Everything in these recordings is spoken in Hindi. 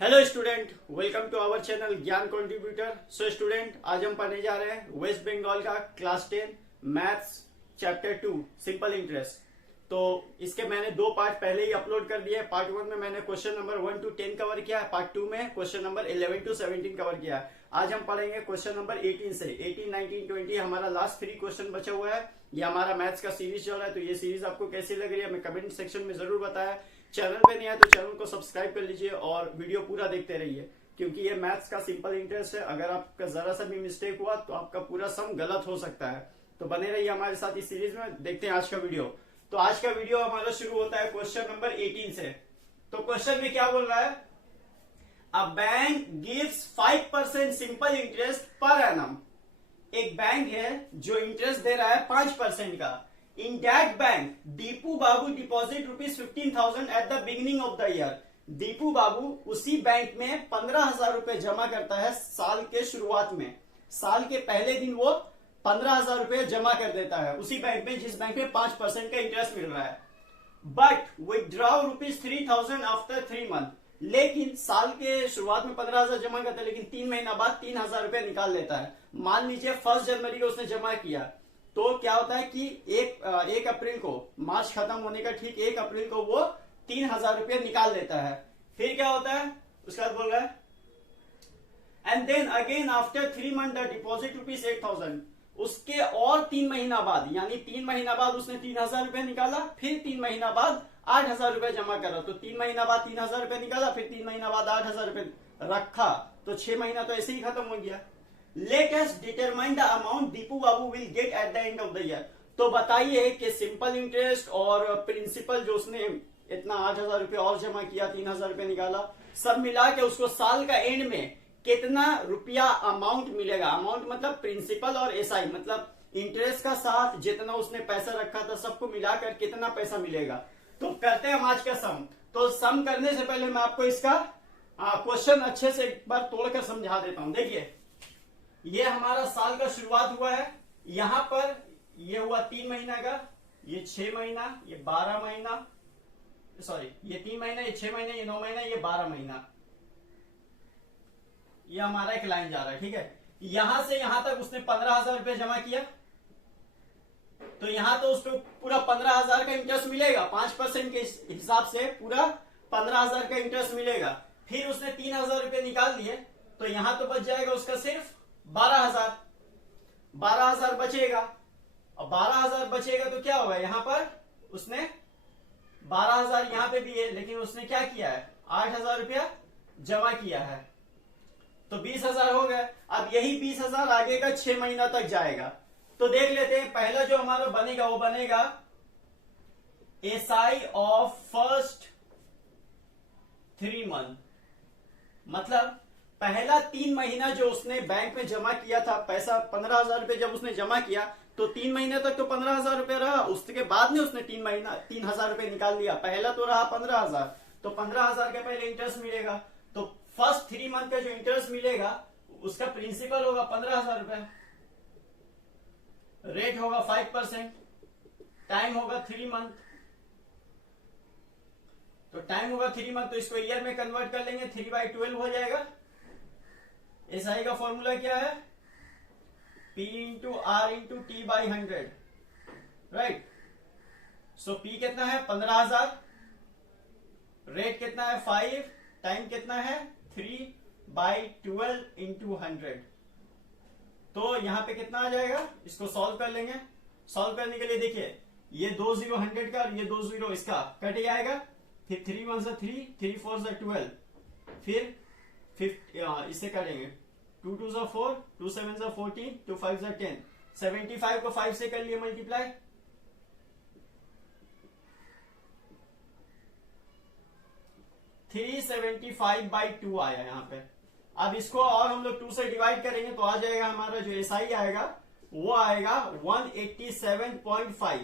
Hello student, welcome to our channel Gyan contributor. So student, आज हम पढ़ने जा रहे हैं वेस्ट बंगाल का class 10 maths chapter 2 simple interest. तो इसके मैंने दो पार्ट पहले ही अपलोड कर दिए। पार्ट 1 में मैंने क्वेश्चन नंबर 1 to 10 कवर किया है, पार्ट 2 में क्वेश्चन नंबर 11 to 17 कवर किया है। आज हम पढ़ेंगे क्वेश्चन नंबर 18 से 18, 19, 20। हमारा लास्ट 3 क्वेश्चन बचा हुआ है। ये हमारा मैथ्स का सीरीज चल रहा है। तो ये सीरीज आपको कैसी लग रही है हमें कमेंट सेक्शन में जरूर बताया। चैनल पे नहीं आए तो चैनल को सब्सक्राइब कर लीजिए और वीडियो पूरा देखते रहिए, क्योंकि ये मैथ्स का सिंपल इंटरेस्ट है। अगर आपका जरा सा भी मिस्टेक हुआ तो आपका पूरा सम गलत हो सकता है। तो बने रहिए हमारे साथ इस सीरीज में। देखते हैं आज का वीडियो। तो आज का वीडियो हमारा शुरू होता है क्वेश्चन नंबर 18 से। तो क्वेश्चन में क्या बोल रहा है? A bank gives 5% simple interest per annum. एक बैंक है जो इंटरेस्ट दे रहा है 5% का। In that bank Dipu babu deposit ₹15,000 at the beginning of the year. Dipu babu उसी बैंक में 15,000 रुपए जमा करता है साल के शुरुआत में। साल के पहले दिन वो 15,000 रुपए जमा कर देता है उसी बैंक में जिस बैंक में 5% का इंटरेस्ट मिल रहा है। But withdraw ₹3,000 after 3 month. लेकिन साल के शुरुआत में 15,000 जमा करता है, लेकिन 3 महीना बाद 3,000 रुपए निकाल लेता है। मान लीजिए 1 जनवरी को उसने जमा किया, तो क्या होता है कि 1 अप्रैल को, मार्च खत्म होने का ठीक 1 अप्रैल को वो 3,000 रुपए निकाल लेता है। फिर क्या होता है? उसके बाद बोल रहा है and then again after 3 month the deposit ₹8,000। उसके और 3 महीना बाद, यानी 3 महीना बाद उसने 3,000 रुपए निकाला, फिर 3 महीना बाद 8,000 रुपए जमा करा। तो 3 महीना बाद 3,000 रुपए निकाला, फिर 3 महीना बाद 8,000 रुपए रखा, तो 6 महीना तो ऐसे ही खत्म हो गया। Let us determine the amount Deepu Babu will get at the end of the year. तो बताइए कि सिंपल इंटरेस्ट और प्रिंसिपल जो उसने इतना 8,000 रुपए और जमा किया, 3,000 रुपए निकाला, सब मिला के उसको साल का एंड में कितना रुपया अमाउंट मिलेगा। अमाउंट मतलब प्रिंसिपल और एसआई, मतलब इंटरेस्ट का साथ जितना उसने पैसा रखा था सबको मिलाकर कितना पैसा मिलेगा। तो करते हैं हम आज का सम। तो सम करने से पहले मैं आपको इसका क्वेश्चन अच्छे से एक बार तोड़कर समझा देता हूं। देखिए, ये हमारा साल का शुरुआत हुआ है। यहां पर ये हुआ 3 महीना का, ये 6 महीना, ये 12 महीना, सॉरी ये 3 महीना, ये 6 महीना, ये 9 महीना, ये 12 महीना। ये हमारा एक लाइन जा रहा है, ठीक है। यहां से यहां तक उसने 15,000 रुपए जमा किया, तो यहां तो उसको पूरा 15,000 का इंटरेस्ट मिलेगा। 5% के हिसाब से पूरा 15,000 का इंटरेस्ट मिलेगा। फिर उसने 3,000 रुपए निकाल दिए, तो यहां तो बच जाएगा उसका सिर्फ 12,000। 12,000 बचेगा, और 12,000 बचेगा तो क्या होगा? यहां पर उसने 12,000 यहां पे भी है, लेकिन उसने क्या किया है? 8,000 रुपया जमा किया है, तो 20,000 हो गए। अब यही 20,000 आगे का 6 महीना तक जाएगा। तो देख लेते हैं, पहला जो हमारा बनेगा वो बनेगा एसआई ऑफ फर्स्ट 3 मंथ। मतलब पहला 3 महीना जो उसने बैंक में जमा किया था पैसा, 15,000 रुपए जब उसने जमा किया तो 3 महीने तक तो 15,000 रुपए रहा। उसके बाद में उसने 3,000 रुपए निकाल लिया। पहला तो रहा 15,000, तो 15,000 का पहले इंटरेस्ट मिलेगा। तो फर्स्ट 3 मंथ का जो इंटरेस्ट मिलेगा उसका प्रिंसिपल होगा 15,000 रुपए, रेट होगा 5%, टाइम होगा 3 मंथ। तो टाइम होगा 3 मंथ, तो इसको ईयर में कन्वर्ट कर लेंगे, 3/12 हो जाएगा। एसआई का फॉर्मूला क्या है? P into R into T by 100, right. So P कितना है? 15,000, रेट कितना है? 5, टाइम कितना है? 3/12 इंटू 100। तो यहां पे कितना आ जाएगा? इसको सॉल्व कर लेंगे। सॉल्व करने के लिए देखिए, ये 2 0 100 का और ये 2 0 इसका कट जाएगा। फिर 3 1 से 3, 3 4 से 12, फिर 50 इससे करेंगे 2 2 से 4, 2 7 से 14, 2 5 से 10, 75 को 5 से कर लिए मल्टीप्लाई, 375/2 आया यहाँ पे। अब इसको और हम लोग 2 से डिवाइड करेंगे तो आ जाएगा हमारा जो एसआई आएगा वो आएगा 187.5।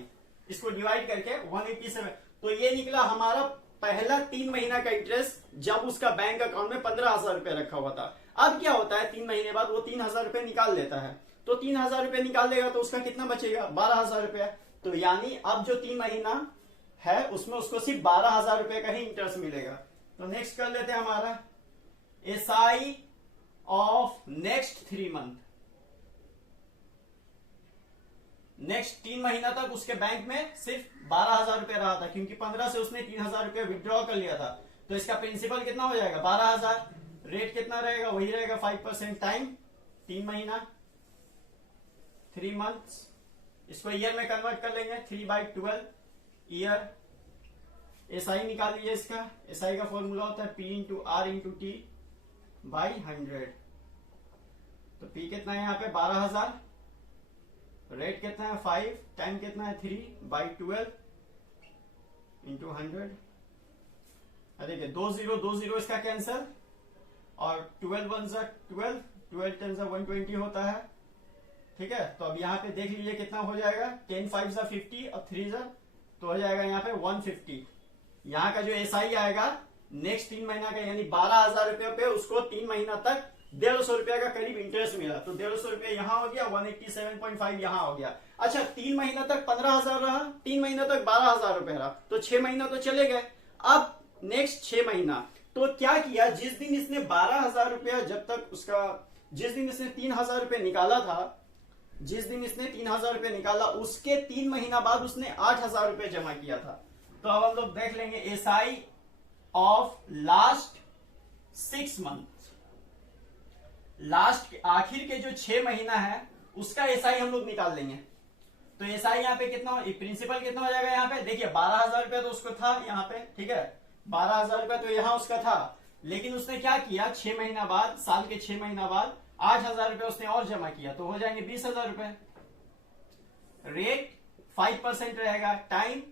इसको डिवाइड करके 187, तो ये निकला हमारा पहला 3 महीना का इंटरेस्ट जब उसका बैंक अकाउंट में 15,000 रुपए रखा हुआ था। अब क्या होता है? 3 महीने बाद वो 3,000 रुपए निकाल लेता है। तो 3,000 रुपए निकाल देगा तो उसका कितना बचेगा? 12,000 रुपया। तो यानी अब जो 3 महीना है उसमें उसको सिर्फ 12,000 रुपए का ही इंटरेस्ट मिलेगा। तो नेक्स्ट कर लेते हैं हमारा SI of next 3 month, next 3 महीना तक उसके बैंक में सिर्फ 12,000 रुपया रहा था, क्योंकि 15 से उसने 3,000 रुपया विड्रॉ कर लिया था। तो इसका प्रिंसिपल कितना हो जाएगा 12,000, रेट कितना रहेगा वही रहेगा 5% टाइम 3 महीना 3 मंथ्स। इसको ईयर में कन्वर्ट कर लेंगे 3/12 ईयर। एसआई निकाल लीजिए इसका, एसआई का फॉर्मूला होता है P into R into T by 100। तो P कितना है यहाँ पे 12,000, रेट कितना है 5, टाइम कितना है 3/12 इंटू 100। देखिए 2 0 इसका कैंसल, और 12 1 12, 12 10 120 होता है। ठीक है, तो अब यहाँ पे देख लीजिए कितना हो जाएगा, 10 5 50 और 3 तो हो जाएगा यहाँ पे 150। यहाँ का जो एसआई आएगा नेक्स्ट 3 महीना का, यानी 12,000 रुपये पे उसको 3 महीना तक 150 रुपया का करीब इंटरेस्ट मिला। तो 150 रुपया यहाँ हो गया, 187.5 यहाँ हो गया। अच्छा 3 महीना तक 15,000 रहा, 3 महीना तक 12,000 रुपया रहा, तो 6 महीना तो चले गए। अब नेक्स्ट 6 महीना तो क्या किया, जिस दिन इसने 12,000 रुपया, जब तक उसका जिस दिन इसने 3,000 रुपया निकाला था, जिस दिन इसने 3,000 रुपया निकाला उसके 3 महीना बाद उसने 8,000 रुपया जमा किया था। तो अब हम लोग देख लेंगे SI of last 6 month, last आखिर के जो 6 महीना है उसका एसआई हम लोग निकाल लेंगे। तो एसआई यहाँ पे कितना, प्रिंसिपल कितना हो जाएगा यहाँ पे, देखिए 12,000 रुपया तो उसको था यहाँ पे, ठीक है 12,000 रुपया तो यहाँ उसका था, लेकिन उसने क्या किया 6 महीना बाद, साल के 6 महीना बाद 8,000 रुपया उसने और जमा किया, तो हो जाएंगे 20,000 रुपए। रेट 5% रहेगा, टाइम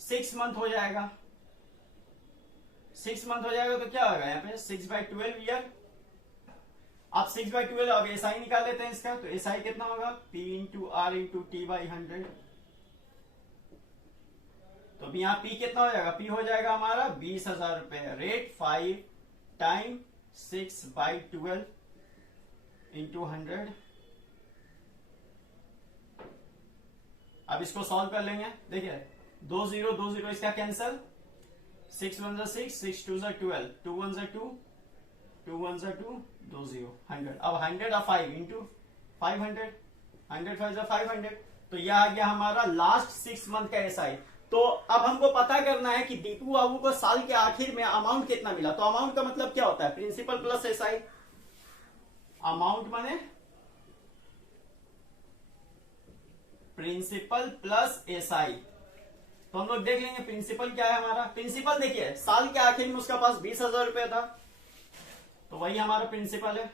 6 मंथ हो जाएगा, 6 मंथ हो जाएगा। तो क्या होगा यहाँ पे 6/12 ईयर। आप 6/12 अब एसआई निकाल लेते हैं इसका, तो एसआई कितना होगा P into R into T by 100। तो अब यहाँ P कितना हो जाएगा, P हो जाएगा हमारा 20,000 रुपए, रेट 5 टाइम 6/12 इंटू 100। अब इसको सॉल्व कर लेंगे, देखिए 2 0 इसका कैंसल, 6 1 6, 6 2 12, 2 1 2, 2 1 2, 2 0 100। अब 100 और 5 इंटू 500, 100 5 500। तो यह आ गया हमारा लास्ट 6 मंथ का एसआई। तो अब हमको पता करना है कि दीपू बाबू को साल के आखिर में अमाउंट कितना मिला। तो अमाउंट का मतलब क्या होता है, प्रिंसिपल प्लस एसआई। अमाउंट माने प्रिंसिपल प्लस एसआई। तो हम लोग देख लेंगे प्रिंसिपल क्या है हमारा। प्रिंसिपल देखिए साल के आखिर में उसका पास 20,000 रुपया था, तो वही हमारा प्रिंसिपल है।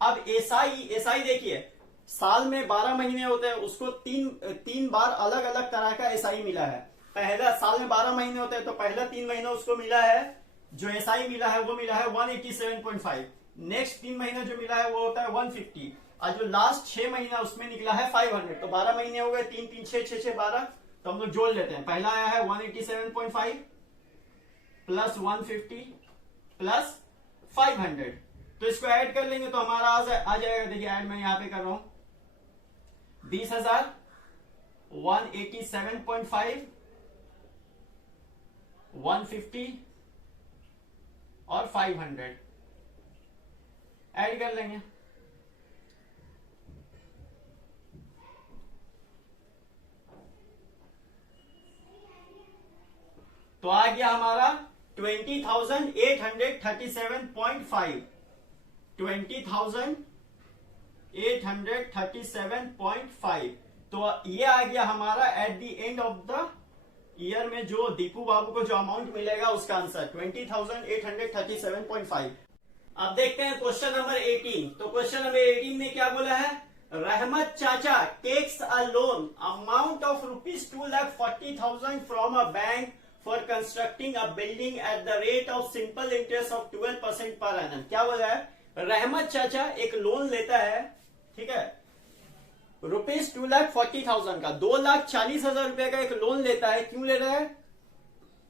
अब एसआई देखिए साल में 12 महीने होते हैं, उसको तीन बार अलग अलग तरह का एसआई मिला है। पहला साल में 12 महीने होते हैं, तो पहला 3 महीना उसको मिला है, जो एसआई मिला है वो मिला है 187.5। नेक्स्ट 3 महीना जो मिला है वो होता है 150, और जो लास्ट 6 महीना उसमें निकला है 500। तो 12 महीने हो गए, 3 3 6 6 6 12। तो हम लोग जोड़ लेते हैं, पहला आया है 187.5 प्लस 150 प्लस 500। तो इसको ऐड कर लेंगे तो हमारा आ जाएगा, देखिए ऐड मैं यहां पे कर रहा हूं 20,000, 187.5, 150 और 500 ऐड कर लेंगे। तो आ गया हमारा 20,837.5, 20,837.5। तो ये आ गया हमारा at the end of the year में जो दीपू बाबू को जो अमाउंट मिलेगा उसका आंसर 20,837.5। अब देखते हैं क्वेश्चन नंबर 18। तो क्वेश्चन नंबर 18 में क्या बोला है, रहमत चाचा takes a loan amount of ₹2,40,000 from a bank for constructing a building at the rate of simple interest of 12% per annum। क्या बोला है, रहमत चाचा एक लोन लेता है, ठीक है, ₹2,40,000 का, 2,40,000 रुपए का एक लोन लेता है। क्यों ले रहा है,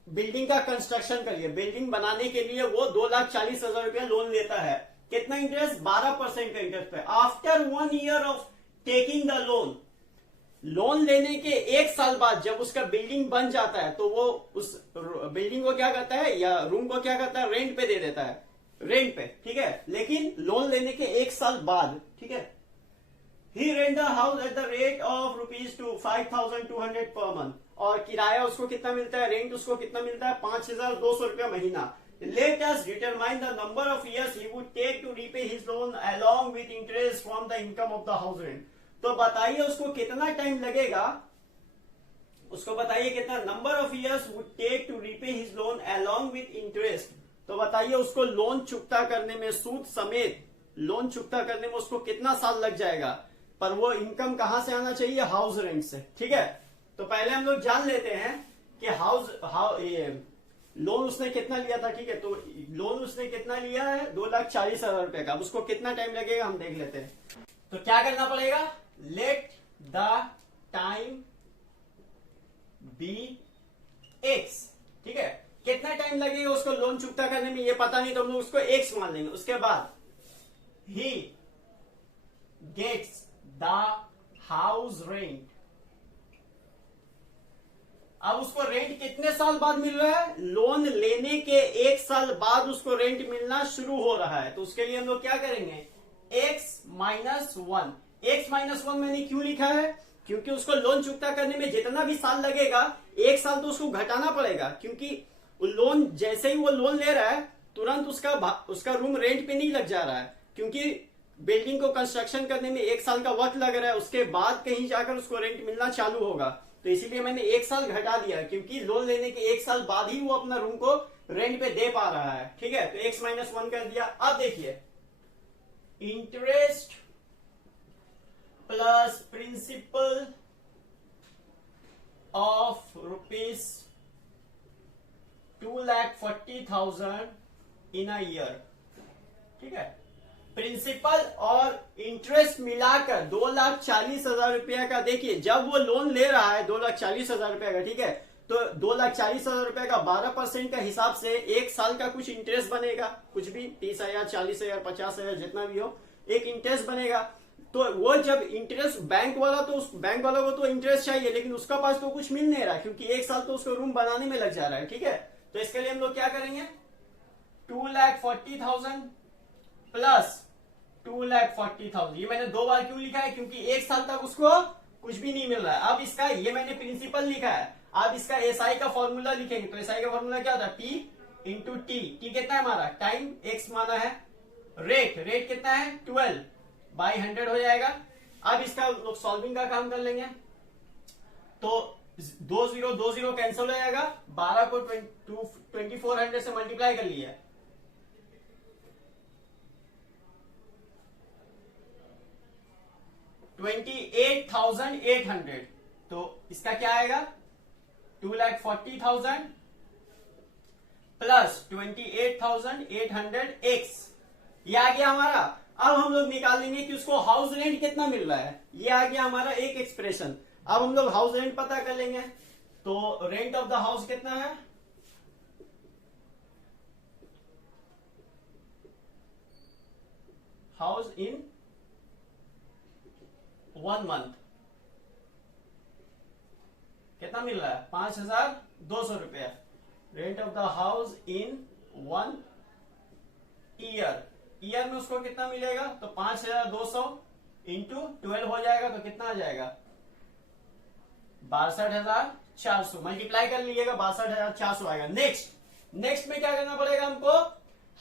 बिल्डिंग का कंस्ट्रक्शन के लिए, बिल्डिंग बनाने के लिए वो 2,40,000 रुपया लोन लेता है। कितना इंटरेस्ट, 12% का इंटरेस्ट पे। After 1 year of taking the loan, loan लेने के 1 साल बाद जब उसका बिल्डिंग बन जाता है तो वो उस बिल्डिंग को क्या करता है या रूम को क्या करता है, रेंट पे दे देता है, रेंट पे, ठीक है। लेकिन लोन लेने के 1 साल बाद, ठीक है, he rent the house at the rate of ₹5,200 per month, और किराया उसको कितना मिलता है, रेंट उसको कितना मिलता है, 5,200 रुपया महीना। Let us determine the number of years he would take to repay his loan along with interest from the income of the house rent. तो बताइए उसको कितना टाइम लगेगा, उसको बताइए कितना number of years would take to repay his loan along with interest. तो बताइए उसको लोन चुकता करने में, सूद समेत लोन चुकता करने में उसको कितना साल लग जाएगा। पर वो इनकम कहां से आना चाहिए, हाउस रेंट से, ठीक है। तो पहले हम लोग जान लेते हैं कि लोन उसने कितना लिया था, ठीक है। तो लोन उसने कितना लिया है, 2,40,000 रुपए का। अब उसको कितना टाइम लगेगा हम देख लेते हैं। तो क्या करना पड़ेगा, let the time be x, ठीक है। कितना टाइम लगेगा उसको लोन चुकता करने में ये पता नहीं, तो हम लोग उसको एक्स मान लेंगे। उसके बाद he gets the house rent. अब उसको रेंट कितने साल बाद मिल रहा है, लोन लेने के 1 साल बाद उसको रेंट मिलना शुरू हो रहा है। तो उसके लिए हम लोग क्या करेंगे, x-1। x-1 मैंने क्यों लिखा है, क्योंकि उसको लोन चुकता करने में जितना भी साल लगेगा 1 साल तो उसको घटाना पड़ेगा, क्योंकि लोन जैसे ही वो लोन ले रहा है तुरंत उसका रूम रेंट पे नहीं लग जा रहा है, क्योंकि बिल्डिंग को कंस्ट्रक्शन करने में 1 साल का वक्त लग रहा है। उसके बाद कहीं जाकर उसको रेंट मिलना चालू होगा। तो इसीलिए मैंने 1 साल घटा दिया, क्योंकि लोन लेने के 1 साल बाद ही वो अपना रूम को रेंट पे दे पा रहा है, ठीक है। तो x-1 कर दिया। अब देखिए, interest plus principle of ₹2,40,000 in a year, ठीक है। प्रिंसिपल और इंटरेस्ट मिलाकर 2,40,000 रुपया का। देखिए जब वो लोन ले रहा है 2,40,000 रुपया का, ठीक है, तो 2,40,000 रुपया का 12% का हिसाब से 1 साल का कुछ इंटरेस्ट बनेगा, कुछ भी 30,000, 40,000, 50,000 जितना भी हो, एक इंटरेस्ट बनेगा। तो वो जब इंटरेस्ट बैंक वाला, तो उस बैंक वाला को तो इंटरेस्ट चाहिए, लेकिन उसका पास तो कुछ मिल नहीं रहा, क्योंकि 1 साल तो उसको रूम बनाने में लग जा रहा है, ठीक है। तो इसके लिए हम लोग क्या करेंगे, 2,40,000 प्लस 2,40,000। ये मैंने 2 बार क्यों लिखा है, क्योंकि 1 साल तक उसको कुछ भी नहीं मिल रहा है। अब इसका, ये मैंने प्रिंसिपल लिखा है, अब इसका एसआई का फॉर्मूला लिखेंगे। तो एसआई का फॉर्मूला क्या होता है, पी इंटू टी। टी कितना है हमारा, टाइम, एक्स माना है, रेट कितना है 12/100 हो जाएगा। अब इसका लोग सॉल्विंग का काम कर लेंगे। तो 2 0 कैंसिल हो जाएगा, 12 को 2400 से मल्टीप्लाई कर लिया, 28,800। तो इसका क्या आएगा, 2,40,000 प्लस 28,800 एक्स, ये आ गया हमारा। अब हम लोग निकालेंगे कि उसको हाउस रेंट कितना मिल रहा है। ये आ गया हमारा एक एक्सप्रेशन। अब हम लोग हाउस रेंट पता कर लेंगे। तो रेंट ऑफ द हाउस कितना है, हाउस इन 1 मंथ कितना मिल रहा है, 5,200 रुपया। Rent of the house in 1 year, year में उसको कितना मिलेगा, तो 5,200 इंटू 12 हो जाएगा, तो कितना आ जाएगा, 62,400। मल्टीप्लाई कर लीजिएगा, 62,400 आएगा। नेक्स्ट में क्या करना पड़ेगा हमको,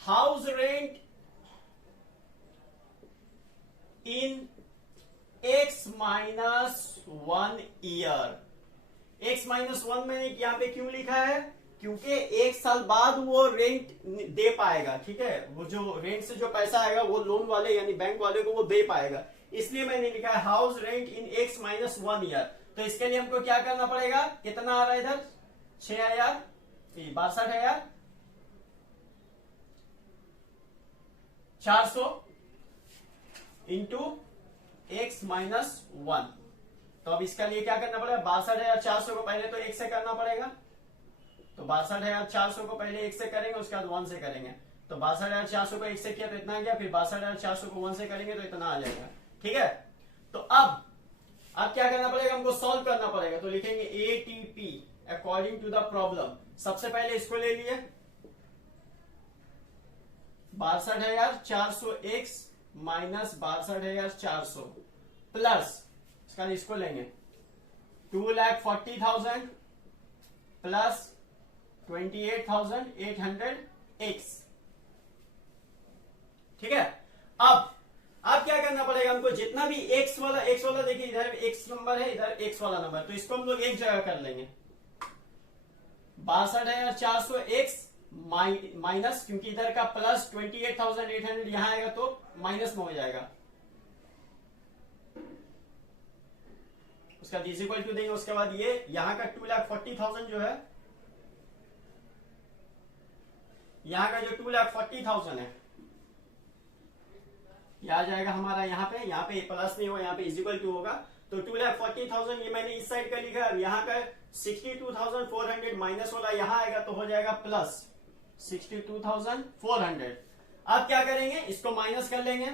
हाउस रेंट इन x-1 ईयर। x-1 मैंने यहां पे क्यों लिखा है, क्योंकि 1 साल बाद वो रेंट दे पाएगा, ठीक है। वो जो रेंट से जो पैसा आएगा वो लोन वाले यानी बैंक वाले को वो दे पाएगा, इसलिए मैंने लिखा है हाउस रेंट इन x-1 ईयर। तो इसके लिए हमको क्या करना पड़ेगा, कितना आ रहा है इधर, 6,000, 62,400 इंटू x-1। तो अब इसका लिए क्या करना पड़ेगा, 62,400 को पहले तो 1 से करना पड़ेगा। तो 62,400 को पहले 1 से करेंगे, उसके बाद 1 से करेंगे। तो 62,400 को 1 से किया तो इतना आ गया, फिर 62,400 को 1 से करेंगे तो इतना आ जाएगा, ठीक है। तो अब अब क्या करना पड़ेगा, हमको सॉल्व करना पड़ेगा। तो लिखेंगे ATP according to the problem. सबसे पहले इसको ले लिए 62,400x माइनस 62,400 प्लस इसको लेंगे 2,40,000 प्लस 28,800x। ठीक है। अब क्या करना पड़ेगा हमको, जितना भी x वाला देखिए इधर x नंबर है, इधर x वाला नंबर, तो इसको हम लोग एक जगह कर लेंगे 62,400x माइनस, क्योंकि इधर का प्लस 28,800 यहां आएगा तो माइनस में हो जाएगा, उसका इज इक्वल टू देंगे। उसके बाद ये यहां का 2,40,000 जो है, यहां का जो 2,40,000 है ये आ जाएगा हमारा यहाँ पे प्लस नहीं होगा, यहाँ पे इज इक्वल टू होगा। तो 2,40,000 ये मैंने इस साइड का लिखा है। यहाँ का 62,400 माइनस वाला यहाँ आएगा तो हो जाएगा प्लस 62,400। अब क्या करेंगे, इसको माइनस कर लेंगे।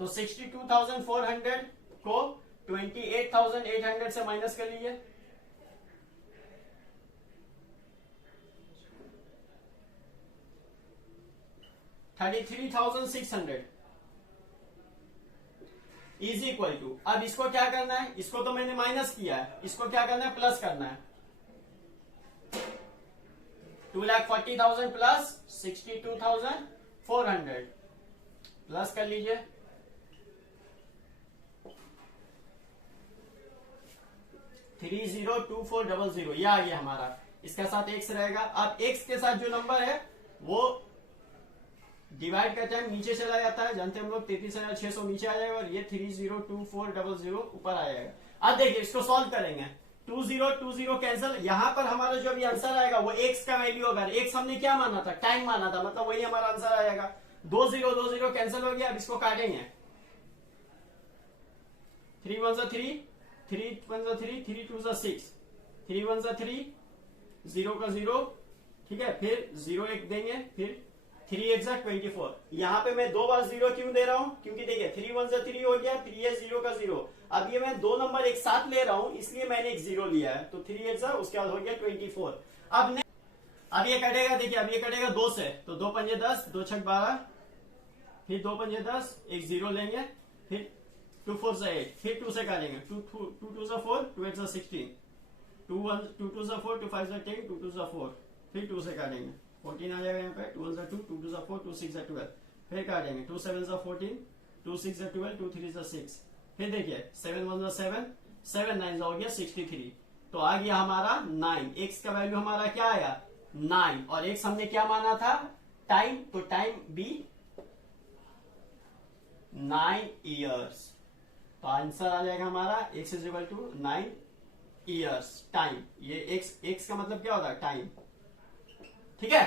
तो 62,400 को 28,800 से माइनस कर लीजिए। $33,600 इज इक्वल टू, अब इसको क्या करना है, इसको तो मैंने माइनस किया है, इसको क्या करना है, प्लस करना है। 2,40,000 प्लस 62,400 प्लस कर लीजिए। $30,2400 ये आ गया हमारा। इसके साथ x रहेगा। अब x के साथ जो नंबर है वो डिवाइड का टाइम नीचे चला जाता है, जानते हैं हम लोग, 33,600 नीचे आ जाएगा और ये 30,2400 ऊपर आ जाएगा। अब देखिए इसको सॉल्व करेंगे। 20 कैंसिल, यहां पर हमारा जो भी आंसर आएगा वो x का वैल्यू होगा। x हमने क्या माना था, टाइम माना था, मतलब वही हमारा आंसर आएगा। 20 कैंसिल हो गया। अब इसको काटेंगे, 3 1 3, 3 1 3, 3 2 6, 3 1 3, 0 का 0, ठीक है, फिर 0 1 देंगे, फिर 3 1 24। यहाँ पे मैं 2 बार 0 क्यों दे रहा हूं, क्योंकि देखिए 3 1 3 हो गया, 3 है 0 का 0। अब ये मैं दो नंबर एक साथ ले रहा हूं, इसलिए मैंने एक 0 लिया है। तो 3 1 उसके बाद हो गया 24। अब ये कटेगा, देखिए अब ये कटेगा 2 से, तो 2 पंजे 10, 2 छक 12, फिर 2 पंजे 10, एक 0 लेंगे, फिर 2 4 से 8, फिर 2 से काटेंगे, 2 2 से 4, 2 8 से 16, 2 2 से 4, 2 5 से 10, 2 2 से 4, फिर 2 से काटेंगे, 14 आ जाएगा यहाँ पे, 2 1 से 2, 2 2 से 4, 2 6 से 12, फिर काटेंगे, 2 7 से 14, 2 6 से 12, 2 3 से 6, फिर देखिए 7 1 से 7, 7 9 हो गया 63। तो आ गया हमारा 9। x का वैल्यू हमारा क्या आया, 9, और x हमने क्या माना था, टाइम, तो टाइम भी 9 ईयर्स। तो आंसर आ जाएगा हमारा x is equal to 9 years time. ये x का मतलब क्या होता है, टाइम। ठीक है,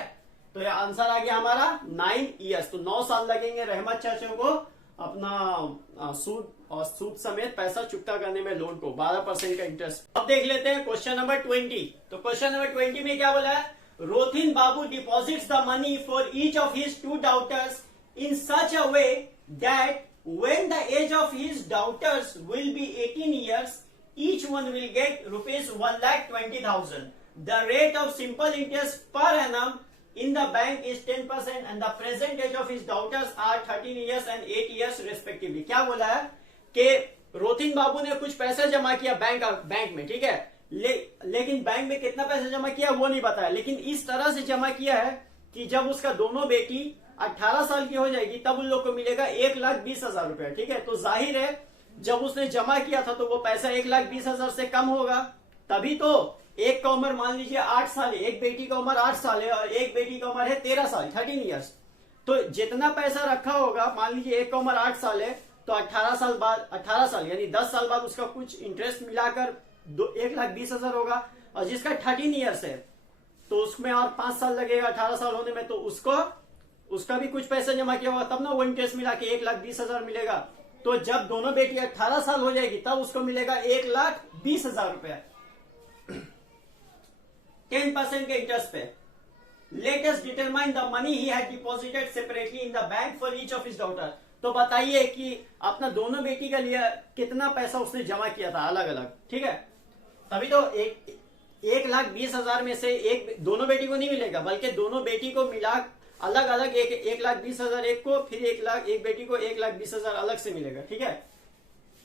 तो ये आंसर आ गया हमारा 9 ईयर्स। तो 9 साल लगेंगे रहमत चाचा को अपना सूद और सूद समेत पैसा चुकता करने में, लोन को 12% का इंटरेस्ट। अब देख लेते हैं क्वेश्चन नंबर 20। तो क्वेश्चन नंबर 20 में क्या बोला है, Rothin babu deposits the money for each of his 2 daughters in such a way that when the age of his daughters will be 18 years, each one will get rupees 1,20,000. The rate of simple interest per annum in the bank is 10% and the present age of his daughters are 13 years and 8 years respectively. क्या बोला है कि रोथिन बाबू ने कुछ पैसा जमा किया बैंक में, ठीक है, लेकिन बैंक में कितना पैसा जमा किया वो नहीं बताया, लेकिन इस तरह से जमा किया है कि जब उसका दोनों बेटी 18 साल की हो जाएगी तब उन लोग को मिलेगा 1,20,000 रुपया। ठीक है, तो जाहिर है जब उसने जमा किया था तो वो पैसा 1,20,000 से कम होगा, तभी तो एक का उम्र मान लीजिए 8 साल है, एक बेटी का उम्र 8 साल है और एक बेटी का उम्र है 13 साल, 13 ईयर्स। तो जितना पैसा रखा होगा, मान लीजिए एक का उम्र 8 साल है तो 18 साल बाद, 18 साल यानी 10 साल बाद उसका कुछ इंटरेस्ट मिलाकर 1,20,000 होगा, और जिसका 13 ईयर्स है तो उसमें और 5 साल लगेगा 18 साल होने में, तो उसका भी कुछ पैसा जमा किया होगा तब ना वो इंटरेस्ट मिला के 1,20,000 मिलेगा। तो जब दोनों बेटी 18 साल हो जाएगी तब उसको मिलेगा 1,20,000 रुपया 10% के इंटरेस्ट पे। Let us determine the money he had deposited separately in the bank for each of his daughter. तो बताइए कि अपना दोनों बेटी का लिया कितना पैसा उसने जमा किया था अलग अलग, ठीक है। तभी तो 1,20,000 में से एक दोनों बेटी को नहीं मिलेगा, बल्कि दोनों बेटी को मिला अलग अलग 1,20,000 एक को, फिर एक बेटी को 1,20,000 अलग से मिलेगा, ठीक है।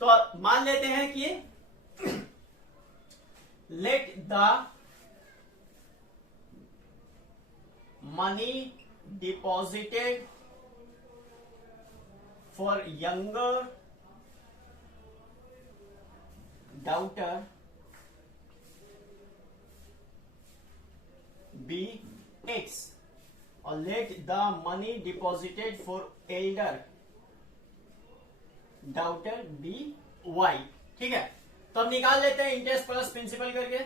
तो मान लेते हैं कि let the money deposited for younger daughter be X और let the money deposited for elder daughter be Y, ठीक है। तो अब निकाल लेते हैं इंटरेस्ट प्लस प्रिंसिपल करके।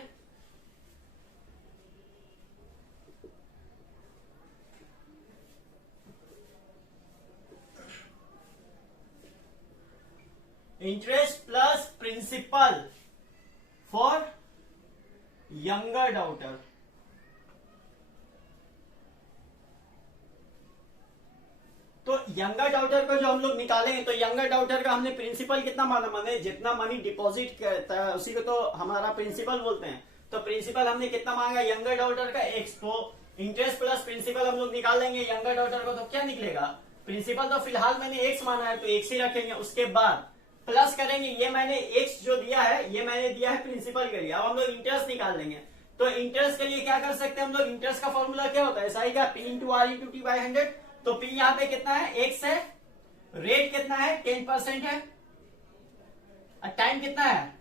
Interest plus principal for younger daughter, तो यंगर डाउटर को जो हम लोग निकालेंगे तो यंगर डाउटर का हमने प्रिंसिपल कितना माना, माने जितना मनी डिपॉजिट करता है उसी को तो हमारा प्रिंसिपल बोलते हैं। तो प्रिंसिपल हमने कितना मांगा यंगर डाउटर का X, तो इंटरेस्ट प्लस प्रिंसिपल हम लोग निकाल लेंगे यंगर डाउटर को, तो क्या निकलेगा, प्रिंसिपल तो फिलहाल मैंने X माना है तो X ही रखेंगे, उसके बाद प्लस करेंगे, ये मैंने X जो दिया है ये मैंने दिया है प्रिंसिपल के लिए। अब हम लोग इंटरेस्ट निकाल लेंगे, तो इंटरेस्ट के लिए क्या कर सकते हैं हम लोग, इंटरेस्ट का फॉर्मूला क्या होता है, ऐसा ही क्या P into R into T by 100। तो P यहाँ पे कितना है X है, रेट कितना है 10% है, और टाइम कितना है,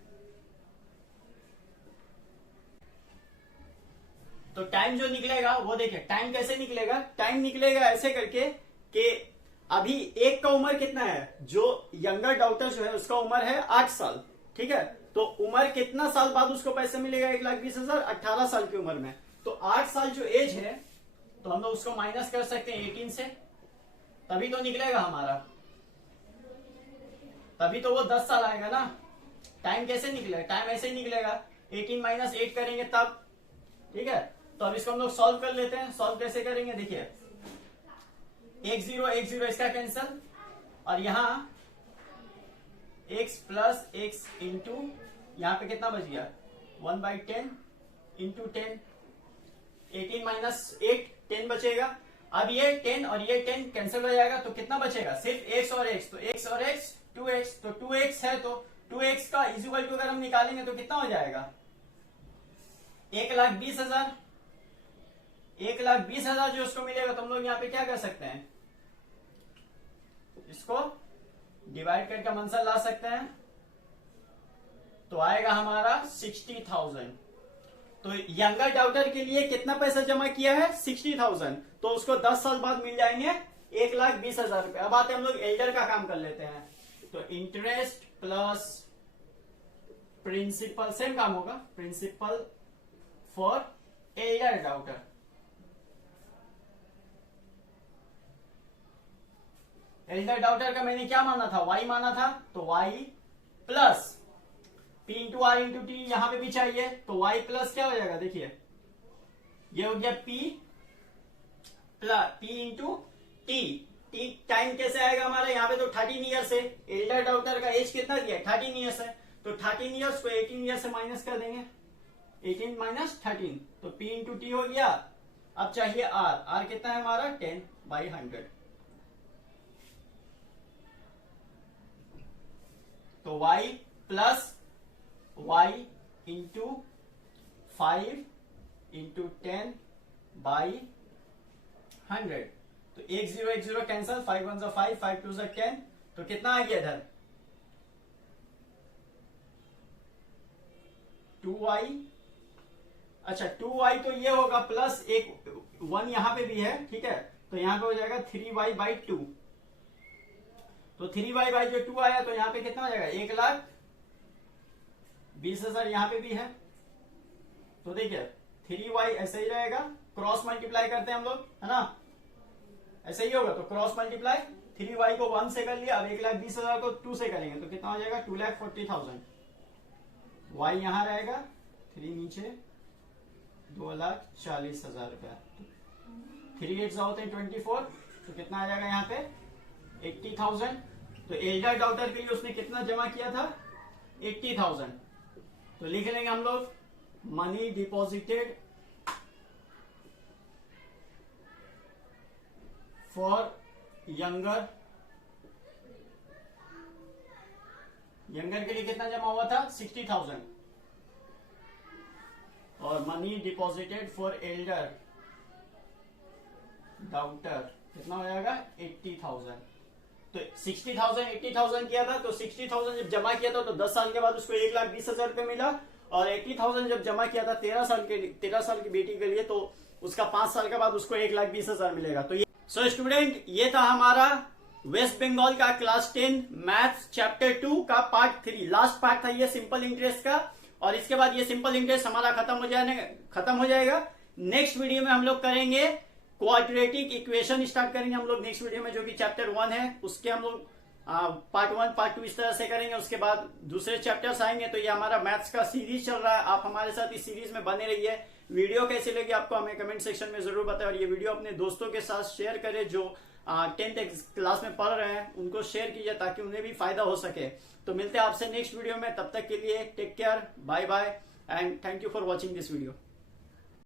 तो टाइम जो निकलेगा वो देखिए टाइम कैसे निकलेगा, टाइम निकलेगा ऐसे करके कि अभी एक का उम्र कितना है, जो यंगर डाउटर जो है उसका उम्र है 8 साल, ठीक है। तो उम्र कितना साल बाद उसको पैसे मिलेगा 1,20,000, 18 साल की उम्र में। तो 8 साल जो एज है तो हम लोग उसको माइनस कर सकते हैं 18 से, तभी तो निकलेगा हमारा, तभी तो वो 10 साल आएगा ना। टाइम कैसे निकलेगा, टाइम ऐसे ही निकलेगा 18 माइनस 8 करेंगे तब, ठीक है। तो अब इसको हम लोग सॉल्व कर लेते हैं, सॉल्व कैसे करेंगे देखिए, 1 0 इसका कैंसल, और यहां x प्लस एक्स इंटू यहां पे कितना बच गया 1/10 इंटू 10, 18 माइनस 8 10 बचेगा। अब ये 10 और ये 10 कैंसिल हो जाएगा, तो कितना बचेगा सिर्फ x और x, तो x और x 2x, तो 2x है तो 2x का इक्वल टू अगर हम निकालेंगे तो कितना हो जाएगा 1,20,000, 1,20,000 जो उसको मिलेगा। तो हम लोग यहाँ पे क्या कर सकते हैं, इसको डिवाइड करके हम आंसर ला सकते हैं, तो आएगा हमारा 60,000। तो यंगर डाउटर के लिए कितना पैसा जमा किया है 60,000, तो उसको 10 साल बाद मिल जाएंगे 1,20,000 रुपए। अब आते हैं हम लोग एल्डर का काम कर लेते हैं, तो इंटरेस्ट प्लस प्रिंसिपल सेम काम होगा, principal for elder daughter. Elder daughter का मैंने क्या माना था y माना था, तो y plus P into R into T यहां पे भी चाहिए, तो y प्लस क्या हो जाएगा देखिए, ये हो गया P plus P into T, T time कैसे आएगा हमारा, यहाँ पे तो 13 ईयर्स है, एल्डर डाउटर का एज कितना दिया 13 ईयर्स है, तो 13 ईयर्स को 18 ईयर्स से माइनस कर देंगे, 18 माइनस 13, तो P इंटू टी हो गया। अब चाहिए R कितना है हमारा 10/100, तो y plus y into 5 into 10/100, तो 1 0 कैंसल, 5 1 5, 5 2 10, तो कितना आ गया इधर 2y, अच्छा 2y तो ये होगा प्लस एक 1 यहां पे भी है, ठीक है, तो यहां पे हो जाएगा 3y/2, तो 3y जो 2 आया तो यहाँ पे कितना हो जाएगा 1,20,000 यहाँ पे भी है, तो देखिए 3y ऐसे ही रहेगा, क्रॉस मल्टीप्लाई करते हैं हम लोग, है ना, ऐसे ही होगा, तो क्रॉस मल्टीप्लाई 3y को 1 से कर लिया, अब 1,20,000 को 2 से करेंगे तो कितना हो जाएगा 2,40,000, y यहाँ रहेगा 3 नीचे 2,40,000 रुपया, 3 8 होते हैं 24, तो कितना आ जाएगा यहाँ पे 80,000। तो एल्डर डॉटर के लिए उसने कितना जमा किया था? 80,000। तो लिख लेंगे हम लोग मनी डिपॉजिटेड फॉर यंगर के लिए कितना जमा हुआ था? 60,000। और money deposited for Elder daughter कितना हो जाएगा? 80,000। तो 60,000 80,000 किया था, तो 60,000 जब जमा किया था तो 10 साल के बाद उसको 1,20,000 रुपये मिला। और 80,000 जब जमा किया था 13 साल की बेटी के लिए, तो उसका 5 साल के बाद उसको 1,20,000 मिलेगा। तो ये स्टूडेंट, ये था हमारा वेस्ट बंगाल का क्लास 10 मैथ्स चैप्टर 2 का पार्ट 3। लास्ट पार्ट था ये सिंपल इंटरेस्ट का, और इसके बाद ये सिंपल इंटरेस्ट हमारा खत्म हो जाएगा। नेक्स्ट वीडियो में हम लोग करेंगे क्वाड्रेटिक इक्वेशन स्टार्ट करेंगे हम लोग नेक्स्ट वीडियो में, जो कि चैप्टर 1 है। उसके हम लोग पार्ट 1 पार्ट 2 इस तरह से करेंगे। उसके बाद दूसरे चैप्टर्स आएंगे। तो ये हमारा मैथ्स का सीरीज चल रहा है, आप हमारे साथ इस सीरीज में बने रहिए। वीडियो कैसी लगी आपको हमें कमेंट सेक्शन में जरूर बताएं, और ये वीडियो अपने दोस्तों के साथ शेयर करें जो 10th क्लास में पढ़ रहे हैं, उनको शेयर कीजिए ताकि उन्हें भी फायदा हो सके। तो मिलते हैं आपसे नेक्स्ट वीडियो में, तब तक के लिए take care, bye bye and thank you for watching this video.